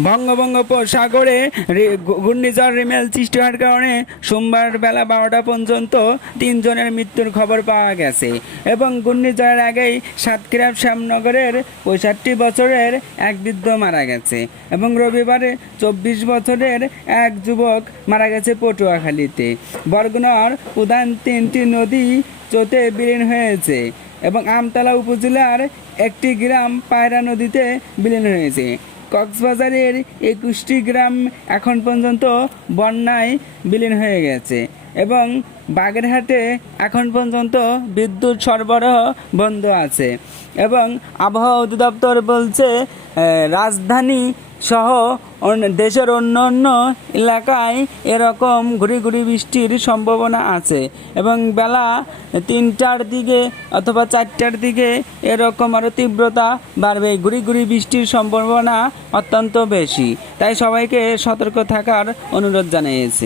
বঙ্গোপসাগরে ঘূর্ণিঝড় রিমেল সৃষ্টি হওয়ার কারণে সোমবার বেলা 12টা পর্যন্ত 3 জনের মৃত্যুর খবর পাওয়া গেছে এবং ঘূর্ণিঝড়ের আগেই সাতক্ষীরার শ্যামনগরের 65 বছরের এক বৃদ্ধ মারা গেছে এবং রবিবারে 24 বছরের এক যুবক মারা গেছে পটুয়াখালীতে। বরগুনার প্রধান 3টি নদী স্রোতে বিলীন হয়েছে এবং আমতলা উপজেলার একটি গ্রাম পায়রা নদীতে বিলীন হয়েছে। কক্সবাজারের 21টি গ্রাম এখন পর্যন্ত বন্যায় বিলীন হয়ে গেছে এবং বাগেরহাটে এখন পর্যন্ত বিদ্যুৎ সরবরাহ বন্ধ আছে এবং আবহাওয়া অধিদপ্তর বলছে রাজধানী সহ দেশের অন্যান্য এলাকায় এরকম ঘুরি ঘুরি বৃষ্টির সম্ভাবনা আছে এবং বেলা 3টার দিকে অথবা 4টার দিকে এরকম আরও তীব্রতা বাড়বে। ঘুরি ঘুরি বৃষ্টির সম্ভাবনা অত্যন্ত বেশি, তাই সবাইকে সতর্ক থাকার অনুরোধ জানিয়েছি।